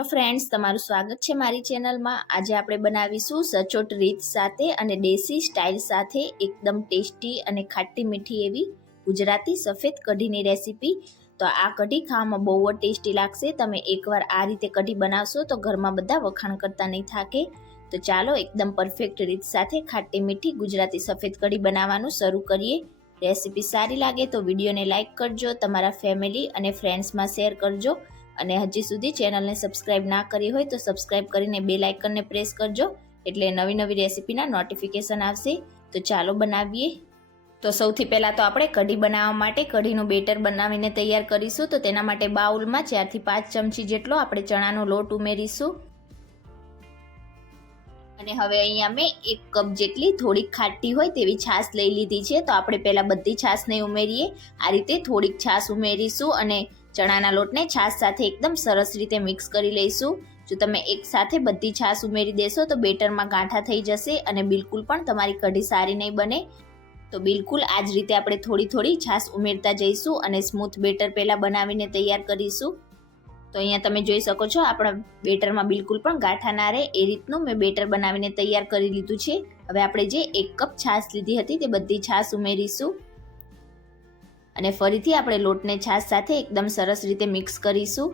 Hello friends, તમારું સ્વાગત છે મારી ચેનલમાં। આજે આપણે બનાવીશું સચોટ રીત સાથે અને દેશી સ્ટાઇલ સાથે એકદમ ટેસ્ટી અને ખાટી મીઠી એવી ગુજરાતી સફેદ કઢીની રેસીપી। તો આ કઢી ખાવામાં બહુ જ ટેસ્ટી લાગશે। તમે એકવાર આ રીતે કઢી બનાવશો તો ઘરમાં બધા વખાણ કરતા નહીં થાકે। તો ચાલો એકદમ પરફેક્ટ રીત સાથે ખાટી મીઠી ગુજરાતી સફેદ કઢી બનાવવાનું શરૂ કરીએ। રેસીપી સારી લાગે તો વિડીયોને લાઇક કરજો, તમારા ફેમિલી અને ફ્રેન્ડ્સમાં શેર કરજો અને હજી સુધી ચેનલને સબસ્ક્રાઇબ ના કરી હોય તો સબસ્ક્રાઇબ કરીને બેલ આઇકનને પ્રેસ કરજો, એટલે નવી નવી રેસીપીના નોટિફિકેશન આવશે। તો ચાલો બનાવીએ। તો સૌથી પહેલાં તો આપણે કઢી બનાવવા માટે કઢીનું બેટર બનાવીને તૈયાર કરીશું। તો તેના માટે બાઉલમાં 4 થી 5 ચમચી જેટલો આપણે ચણાનો લોટ ઉમેરીશું અને હવે અહીંયા મેં 1 કપ જેટલી થોડીક ખાટી હોય તેવી છાશ લઈ લીધી છે। તો આપણે પહેલાં બધી છાશ નહીં ઉમેરીએ, આ રીતે થોડીક છાશ ઉમેરીશું અને ચણાના લોટને છાશ સાથે એકદમ સરસ રીતે મિક્સ કરી લઈશું। જો તમે એક સાથે બધી છાશ ઉમેરી દેશો તો બેટરમાં ગાંઠા થઈ જશે અને બિલકુલ પણ તમારી કઢી સારી નહીં બને। તો બિલકુલ આ જ રીતે આપણે થોડી થોડી છાશ ઉમેરતા જઈશું અને સ્મૂથ બેટર પહેલાં બનાવીને તૈયાર કરીશું। તો અહીંયા તમે જોઈ શકો છો આપણા બેટરમાં બિલકુલ પણ ગાંઠા ના રહે એ રીતનું મેં બેટર બનાવીને તૈયાર કરી લીધું છે। હવે આપણે જે 1 કપ છાશ લીધી હતી તે બધી છાશ ઉમેરીશું અને ફરીથી આપણે લોટને છાશ સાથે એકદમ સરસ રીતે મિક્સ કરીશું।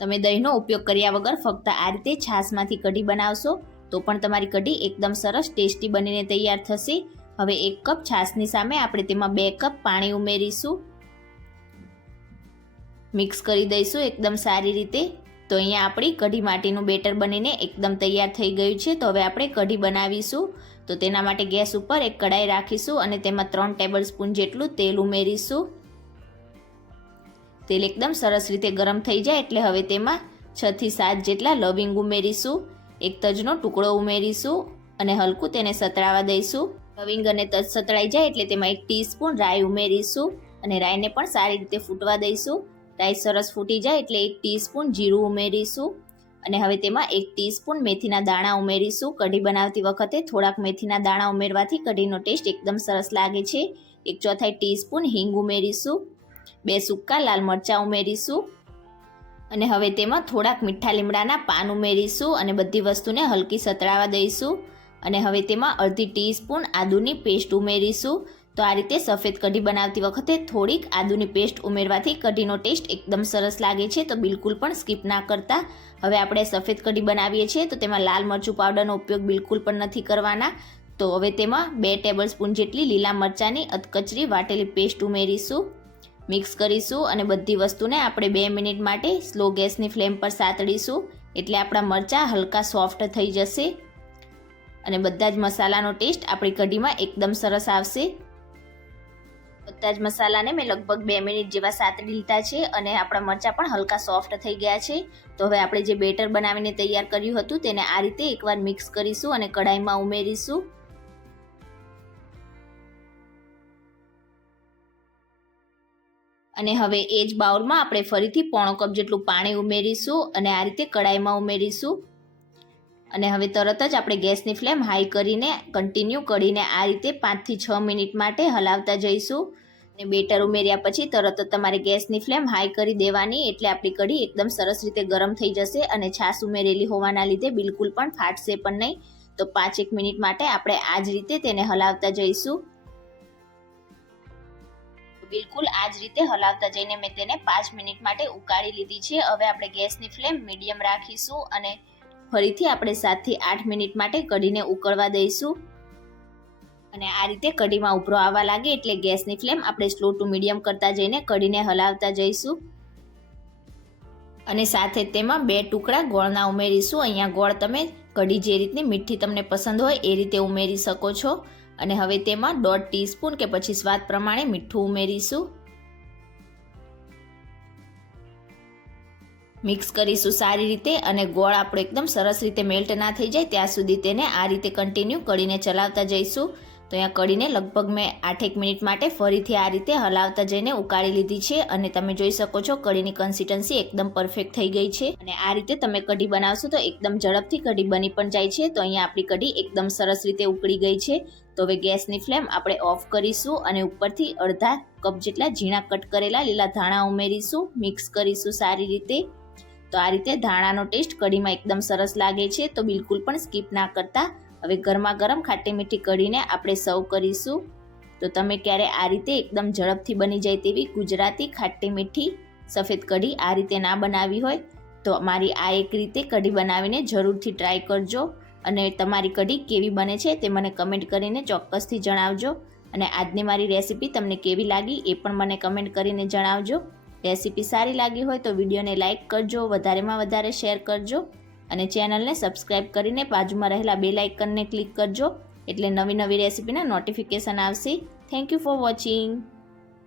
તમે દહીંનો ઉપયોગ કર્યા વગર ફક્ત આ રીતે છાશમાંથી કઢી બનાવશો તો પણ તમારી કઢી એકદમ સરસ ટેસ્ટી બનીને તૈયાર થશે। હવે 1 કપ છાશની સામે આપણે તેમાં 2 કપ પાણી ઉમેરીશું, મિક્સ કરી દઈશું એકદમ સારી રીતે। તો અહીંયા આપણી કઢી માટીનું બેટર બનીને એકદમ તૈયાર થઈ ગયું છે। તો હવે આપણે કઢી બનાવીશું। તો તેના માટે ગેસ ઉપર એક કઢાઈ રાખીશું અને તેમાં 3 ટેબલ સ્પૂન જેટલું તેલ ઉમેરીશું। તેલ એકદમ સરસ રીતે ગરમ થઈ જાય એટલે હવે તેમાં 6 થી 7 જેટલા લવિંગ ઉમેરીશું, 1 તજનો ટુકડો ઉમેરીશું અને હલકું તેને સતળાવા દઈશું। લવિંગ અને તજ સતળાઈ જાય એટલે તેમાં 1 ટીસ્પૂન રાઈ ઉમેરીશું અને રાઈને પણ સારી રીતે ફૂટવા દઈશું। રાઈ સરસ ફૂટી જાય એટલે 1 ટીસ્પૂન જીરું ઉમેરીશું અને હવે તેમાં 1 ટીસ્પૂન મેથીના દાણા ઉમેરીશું। કઢી બનાવતી વખતે થોડાક મેથીના દાણા ઉમેરવાથી કઢીનો ટેસ્ટ એકદમ સરસ લાગે છે। 1/4 ટીસ્પૂન હિંગ ઉમેરીશું, 2 સૂકા લાલ મરચાં ઉમેરીશું અને હવે તેમાં થોડાક મીઠા લીમડાના પાન ઉમેરીશું અને બધી વસ્તુને હલકી સતળાવા દઈશું અને હવે તેમાં અડધી ટીસ્પૂન આદુની પેસ્ટ ઉમેરીશું। તો આ રીતે સફેદ કઢી બનાવતી વખતે થોડીક આદુની પેસ્ટ ઉમેરવાથી કઢીનો ટેસ્ટ એકદમ સરસ લાગે છે। તો બિલકુલ પણ સ્કીપ ના કરતા। હવે આપણે સફેદ કઢી બનાવીએ છીએ તો તેમાં લાલ મરચું પાવડરનો ઉપયોગ બિલકુલ પણ નથી કરવાના। તો હવે તેમાં 2 ટેબલ સ્પૂન જેટલી લીલા મરચાંની અધકચરી વાટેલી પેસ્ટ ઉમેરીશું, મિક્સ કરીશું અને બધી વસ્તુને આપણે 2 મિનિટ માટે સ્લો ગેસની ફ્લેમ પર સાતળીશું, એટલે આપણા મરચાં હલકા સોફ્ટ થઈ જશે અને બધા જ મસાલાનો ટેસ્ટ આપણી કઢીમાં એકદમ સરસ આવશે। બધા જ મસાલાને મેં લગભગ 2 મિનિટ જેવા સાતળી લીધા છે અને આપણા મરચાં પણ હલકા સોફ્ટ થઈ ગયા છે। તો હવે આપણે જે બેટર બનાવીને તૈયાર કર્યું હતું તેને આ રીતે એકવાર મિક્સ કરીશું અને કઢાઈમાં ઉમેરીશું અને હવે એ જ બાઉલમાં આપણે ફરીથી 1/4 કપ જેટલું પાણી ઉમેરીશું અને આ રીતે કઢાઈમાં ઉમેરીશું અને હવે તરત જ આપણે ગેસની ફ્લેમ હાઈ કરીને કન્ટિન્યુ કઢીને આ રીતે 5 થી 6 મિનિટ માટે હલાવતા જઈશું અને બેટર ઉમેર્યા પછી તરત જ તમારે ગેસની ફ્લેમ હાઈ કરી દેવાની, એટલે આપણી કઢી એકદમ સરસ રીતે ગરમ થઈ જશે અને છાશ ઉમેરેલી હોવાના લીધે બિલકુલ પણ ફાટશે પણ નહીં। તો 5-1 મિનિટ માટે આપણે આ જ રીતે તેને હલાવતા જઈશું। બિલકુલ આ જ રીતે હલાવતા જઈને મેં તેને 5 મિનિટ માટે ઉકાળી લીધી છે। હવે આપણે ગેસની ફ્લેમ મીડિયમ રાખીશું અને ફરીથી આપણે 7 થી 8 મિનિટ માટે કઢીને ઉકળવા દઈશું અને આ રીતે કઢીમાં ઉભરો આવવા લાગે એટલે ગેસની ફ્લેમ આપણે સ્લો ટુ મીડિયમ કરતા જઈને કઢીને હલાવતા જઈશું અને સાથે તેમાં 2 ટુકડા ગોળના ઉમેરીશું। અહીંયા ગોળ તમે કઢી જે રીતની મીઠી તમને પસંદ હોય એ રીતે ઉમેરી શકો છો અને હવે તેમાં 1/2 ટીસ્પૂન કે પછી સ્વાદ પ્રમાણે મીઠું ઉમેરીશું, મિક્સ કરીશું સારી રીતે અને ગોળ આપણો એકદમ સરસ રીતે મેલ્ટ ના થઈ જાય ત્યાં સુધી તેને આ રીતે કન્ટિન્યુ કઢીને ચલાવતા જઈશું। તો અહીંયા કઢીને લગભગ મેં 8-1 મિનિટ માટે ફરીથી આ રીતે હલાવતા જઈને ઉકાળી લીધી છે અને તમે જોઈ શકો છો કઢીની કન્સિસ્ટન્સી એકદમ પરફેક્ટ થઈ ગઈ છે અને આ રીતે તમે કઢી બનાવશો તો એકદમ ઝડપથી કઢી બની પણ જાય છે। તો અહીંયા આપણી કઢી એકદમ સરસ રીતે ઉકળી ગઈ છે। તો હવે ગેસની ફ્લેમ આપણે ઓફ કરીશું અને ઉપરથી અડધા કપ જેટલા ઝીણા કટ કરેલા લીલા ધાણા ઉમેરીશું, મિક્સ કરીશું સારી રીતે તો આ રીતે ધાણાનો ટેસ્ટ કઢીમાં એકદમ સરસ લાગે છે, તો બિલકુલ પણ સ્કીપ ના કરતા. હવે ગરમા ગરમ ખાટી મીઠી કઢીને આપણે સર્વ કરીશું. તો તમે ક્યારે આ રીતે એકદમ ઝડપથી બની જાય તેવી ગુજરાતી ખાટી મીઠી સફેદ કઢી આ રીતે ના બનાવી હોય તો મારી આ એક રીતે કઢી બનાવીને જરૂરથી ટ્રાય કરજો. અને તમારી કઢી કેવી બને છે તે મને કમેન્ટ કરીને ચોક્કસથી જણાવજો. અને આજની મારી રેસીપી તમને કેવી લાગી એ પણ મને કમેન્ટ કરીને જણાવજો. રેસીપી સારી લાગી હોય તો વિડીયોને લાઇક કરજો, વધારેમાં વધારે શેર કરજો અને ચેનલને સબસ્ક્રાઈબ કરીને બાજુમાં રહેલા બેલ આઇકનને ક્લિક કરજો એટલે નવી નવી રેસીપીના નોટિફિકેશન આવશે. Thank you for watching.